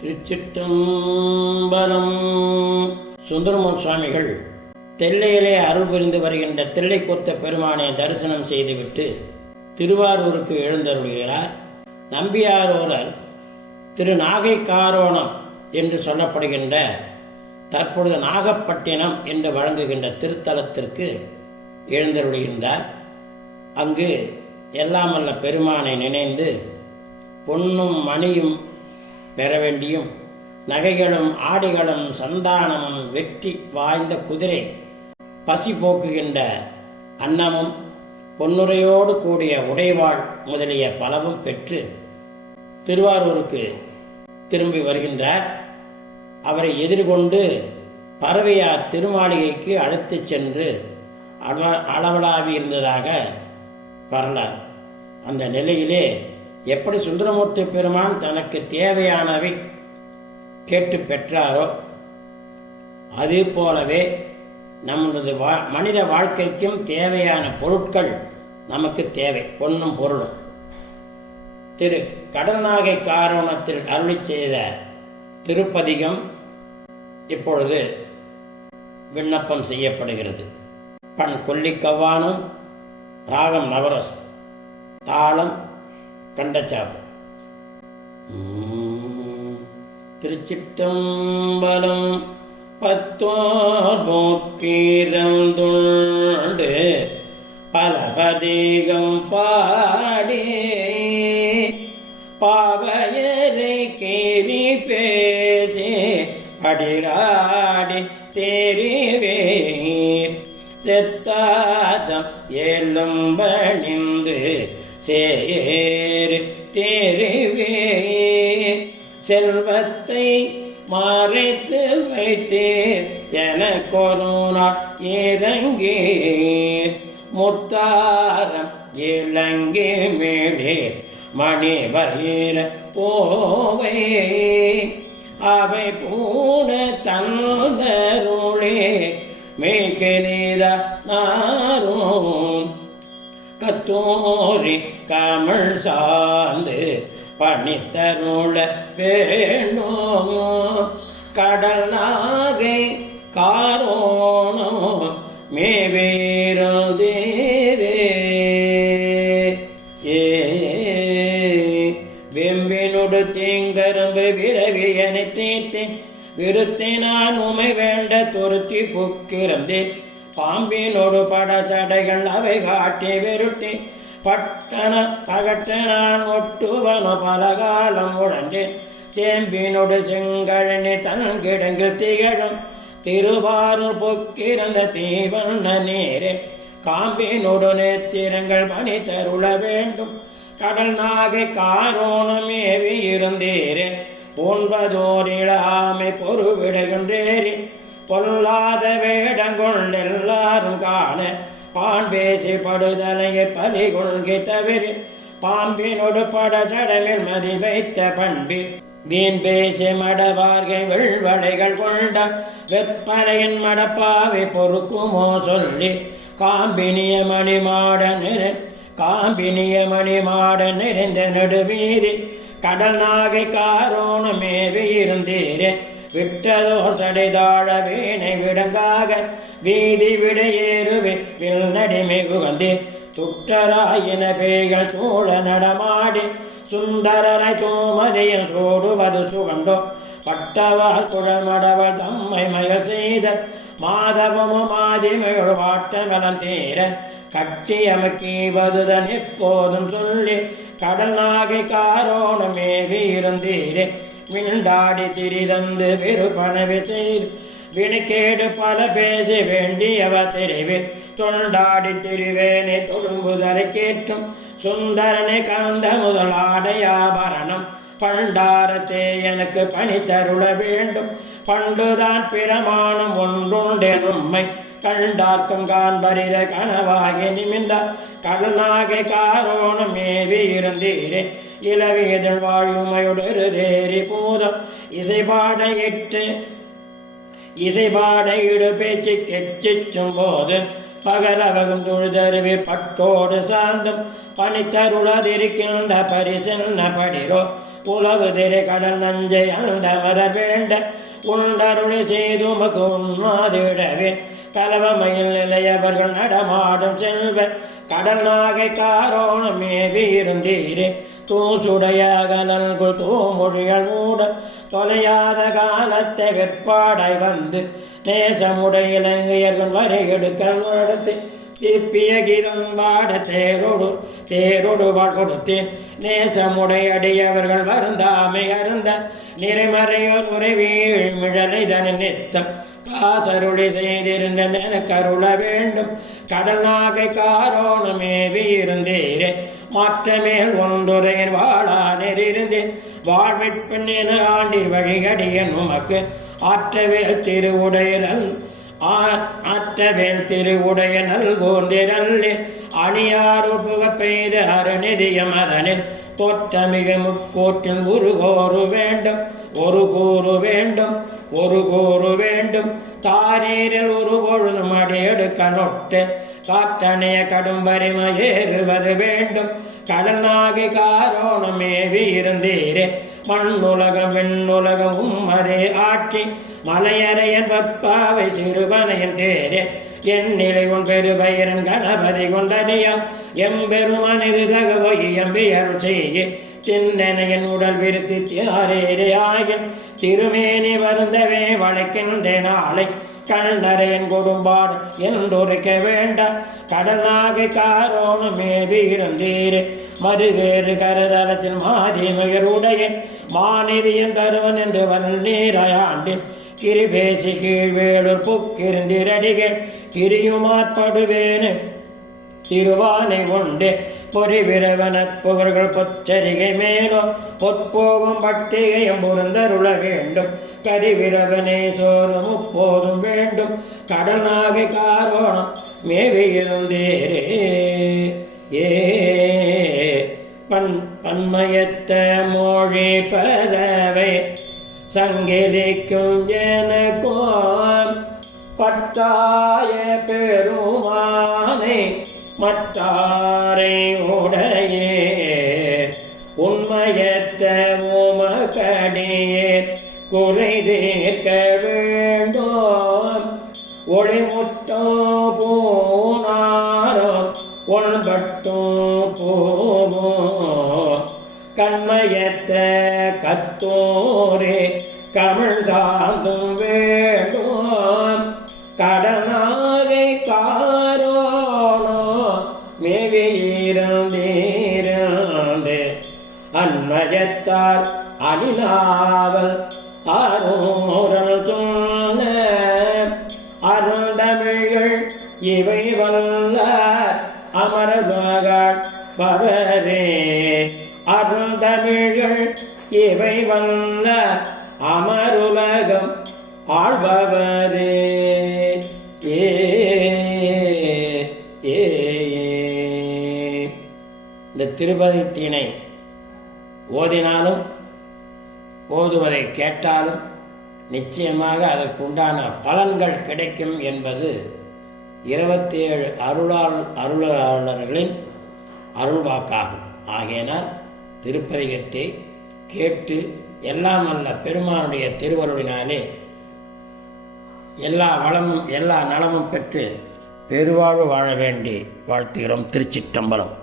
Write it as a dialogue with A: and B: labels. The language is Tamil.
A: திருச்சிற்றம்பலம். சுந்தரமூர் சுவாமிகள் தெல்லையிலே அருள் புரிந்து வருகின்ற தில்லை கொத்த பெருமானை தரிசனம் செய்துவிட்டு திருவாரூருக்கு எழுந்தருளுகிறார். நம்பியாரூரர் திரு நாகை காரோணம் என்று சொல்லப்படுகின்ற தற்பொழுது நாகப்பட்டினம் என்று வழங்குகின்ற திருத்தலத்திற்கு எழுந்தருளுகின்றார். அங்கு எல்லாமல்ல பெருமானை நினைந்து பொன்னும் மணியும் பெற வேண்டியும் நகைகளும் ஆடைகளும் சந்தானமும் வெற்றி வாய்ந்த குதிரை பசி போக்குகின்ற அன்னமும் பொன்னுரையோடு கூடிய உடைவாள் முதலிய பலவும் பெற்று திருவாரூருக்கு திரும்பி வருகின்றார். அவரை எதிர்கொண்டு பறவையார் திருமாளிகைக்கு அழைத்துச் சென்று அள அளவலாவி இருந்ததாக வரலாறு. அந்த நிலையிலே எப்படி சுந்தரமூர்த்தி பெருமான் தனக்கு தேவையானவை கேட்டு பெற்றாரோ அதே போலவே நம்மளது வா மனித வாழ்க்கைக்கும் தேவையான பொருட்கள் நமக்கு தேவை பொன்னும் பொருளும். திரு கடல்நாகை காரணத்தில் அருளி செய்த திருப்பதிகம் இப்பொழுது விண்ணப்பம் செய்யப்படுகிறது. பண் கொல்லிக்கவ்வானும் ராகம் நவரஸ் தாளம் கண்டச்சாப்பு. திருச்சிற்றம்பலம் பத்தோர் போக்கிரந்துண்டு பலபதிகம் பாடி பாவையரை கேரி பேசி அடிராடி தெரிவே செத்தாதம் ஏலும் பணிந்து சேர் தேருவே. செல்வத்தை மறைத்து வைத்தேர் என கொரோனா இறங்கே முத்தாரம் இலங்கை மேலே மணி வயிற போவே. அவை பூன தந்தருளே மேய்கிறீத நாரும். கத்தோரி தமிழ் சார்ந்து பணித்தருள வேணும். கடல் நாகை காரோணம் மேவேரதேரே ஏ வெம்பினொடு தீங்கரும்பு விரவியனை தீர்த்தேன். விருத்தினான் உமை வேண்ட துருத்தி புக்கிறந்தேன் பாம்பினோடு பட தடைகள் அவை காட்டி விருட்டி பட்டன தகட்ட நான் ஒட்டுவன பல காலம் உழந்தேன் சேம்பினோடு செங்கழனி தன் கிடங்கில் திகழும். திருவாரூர் பொக்கிருந்த தீவண்ண நேரே காம்பினோடு நேத்திரங்கள் பணி தருள வேண்டும். கடல் நாகை காரோணமேவி இருந்தீரே ஒன்பதோரிழாமை பொறுவிடுகின்றேரே பொல்லாத வேடங்கொண்டெல்லாரும் காண பான் பேசி படுதலையை பலி கொள்கை தவிர பாம்பினோடு பட மதி வைத்த பண்பி. மீன் பேசி மடவார்கை வெள்வளைகள் கொண்ட வெப்பறையின் மடப்பாவை பொறுக்குமோ சொல்லி காம்பினிய மணிமாட நிற காம்பினிய மணிமாட நிறைந்த நடுவீதி கடல் நாகை காரோணமேவி இருந்தீரே. விட்டதோசடைதாழ வீணை விடங்காக வீதி விடையேறுவே வில் நடிமை உகந்தே துட்டராயின பேய்கள் சூழ நடமாடி சுந்தரனை தூமதியில் சூடுவது சுகண்டோ பட்டவால் குழல் மடவள் தம்மை மயல் செய்த மாதவமும் மாதிமையோடு வாட்டமலம் தீர கட்டி அமக்கீவதுதன் எப்போதும் சொல்லி கடல் நாகை காரோணமே இருந்தீரே. விண்டாடி திரிதந்து விருப்பனவி செய்து வினுக்கேடு பல பேசி வேண்டியவ தெரிவு தொண்டாடி திரிவேனே தொழும்புதலை கேட்டும் சுந்தரனை கந்த முதலாடையாபரணம் பண்டாரத்தே எனக்கு பணி தருள வேண்டும். பண்டுதான் பிரமாணம் ஒன்றுண்டே உண்மை கண்டார்க்கும் காண்பரித கனவாகி நிமிந்த கடனாக காரோணம் மேவி இருந்தீரே. இளவீதழ் வாழ்வுமையுடு தேரி பூதம் இசைபாட எட்டு இசைபாட இடு பேச்சு கெச்சிச்சும் போது பகலவகம் தொழுதருவி பட்டோடு சார்ந்தும் பனித்தருளதிருக்கின்ற பரிசின்ன படிரோ உளவு திரை கடல் நஞ்சை அந்த வர வேண்ட உண்டருளி செய்துமக்கு உண்மாதிடவே கலவமையில் நிலையவர்கள் நடமாடும் செல்வ கடல் நாகை காரோணமே வீருந்தீரே தூசுடையாக நல்குள் தூமொழிகள் மூட தொலையாத காலத்தை வெற்பாடாய் வந்து நேசமுடைய இலங்கையர்கள் வரை எடுக்க நடத்தி திப்பிய கீதம் பாட தேரோடு தேரோடு கொடுத்தேன். நேசமுடையடியவர்கள் வருந்தாமை அருந்த நிறைமறையோர் உறவீழ் மிழலை தன நித்தம். காசருளி செய்திருந்த கருள வேண்டும். கடல் நாகை காரோணமேவி இருந்தீரே. மாற்றமேல் ஒன்றுரை வாழா நெறிருந்தேன் வாழ்விற்பெண் என ஆண்டில் வழிகடிய உமக்கு. ஆற்றவேல் திருவுடையதல் ஆற்றவேல் திருவுடைய நல்கோந்திரல் அணியாறு புகப்பெய்த புக பெய்த தோற்றமிக முக்கோற்றில் ஒரு கோரு வேண்டும் ஒரு கூறு வேண்டும் ஒரு கூறு வேண்டும். தாரீரில் ஒரு பொழுதும் அடியெடுக்க நொட்டு காற்றணைய கடும் வரிமை ஏறுவது வேண்டும். கடல் நாகை காரோணமேவி இருந்தீரே மண்ணுலகம் விண்ணுலகம் உம்மதே ஆட்சி. மலையறையன் பப்பாவை சிறுவனையன் தேரே. என் நிலை உன் பெருபயிரன் கணபதி கொண்டனியம் எம்பெருமனிது தகவோ எம்பியருள் செய்ய. சின்னனையன் உடல் விருத்தி தியாரேரே ஆயன் திருமேனி வருந்தவே வழக்கின்றே நாளை. கடல் கண்டரையன் கொடும்பாடு என்றுரைக்க வேண்டாம் கடனாகை காரோணமேவி இருந்தீரே. மறுவேறு கருதலத்தில் மாதிமயருடைய மாநிதியன் தருவன் என்று வன்னீராயாண்டின் கிரிபேசி கீழ்வேளூர் புக்கிருந்திரடிகள் கிரியுமாற்படுவேனு திருவானை உண்டு. பொறி பொறிவிரவன புகழ்கள் பொச்சரிகை மேலும் பொற்போகும் பட்டிகையும் புரிந்தருள வேண்டும் கரிவிரவனே சோறு போதும் வேண்டும். கடல் நாகை காரோணம் மேவியிருந்தேரே ஏ பன் பன்மயத்த மொழி பறவை சங்கிலிக்கும் எனக்கும் பட்டாய பெருமானை மட்டாரை உடையே உண்மையத்த உமகடியே குறை தீர்க்க வேண்டும். ஒளிமுட்டோ போனாரோ உள்பட்டோ போவோ கண்மயத்த கத்தோரே கமிழ் சார்ந்தும் வேண்டும். கடனாகை அன்மயத்தால் அணிலாவல் ஆரோரல் துண்ண அருந்தமிழ்கள் இவை வல்ல அமரமகள் பவரே அருந்தமிழ்கள் இவை வல்ல அமருலகம் ஆழ்பவரே. ஏ இந்த திருபதி தீனை ஓதினாலும் ஓதுவதை கேட்டாலும் நிச்சயமாக அதற்குண்டான பலன்கள் கிடைக்கும் என்பது இருபத்தி ஏழு அருளாள் அருளாளர்களின் அருள்வாக்காகும். ஆகையினால் திருப்பதிகத்தை கேட்டு எல்லாம் அல்ல பெருமானுடைய திருவருளினாலே எல்லா வளமும் எல்லா நலமும் பெற்று பெருவாழ்வு வாழ வேண்டி வாழ்த்துகிறோம் திருச்சிற்றம்பலம்.